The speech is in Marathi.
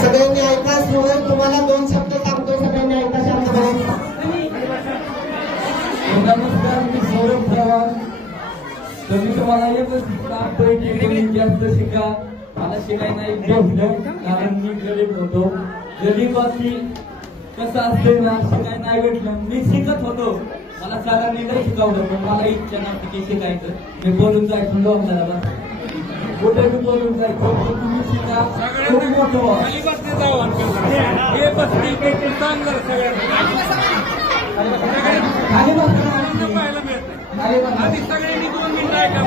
सगळ्यांनी ऐका. सोडून तुम्हाला 2 शब्द सांगतो, सगळ्यांनी ऐका शांतपणे. नमस्कार, मी सौरभ पवार. तर मी तुम्हाला एकच सांगतोय की तुम्ही जास्त शिका. मला शिकायला नाही भेटलं कारण मी गरीब होतो. गरीबाची कसं असते ना, शिकायला नाही भेटलं. मी शिकत होतो, मला सरांनी नाही शिकवलं, पण मला इच्छा नव्हती की शिकायचं. मी बोलून जायचं डॉक्टरला, कुठे बी बोलून जायचं. तुम्ही शिका, खूप मोठं व्हा. खाली बसता सगळ्यांनी 2 मिनिटं ऐका.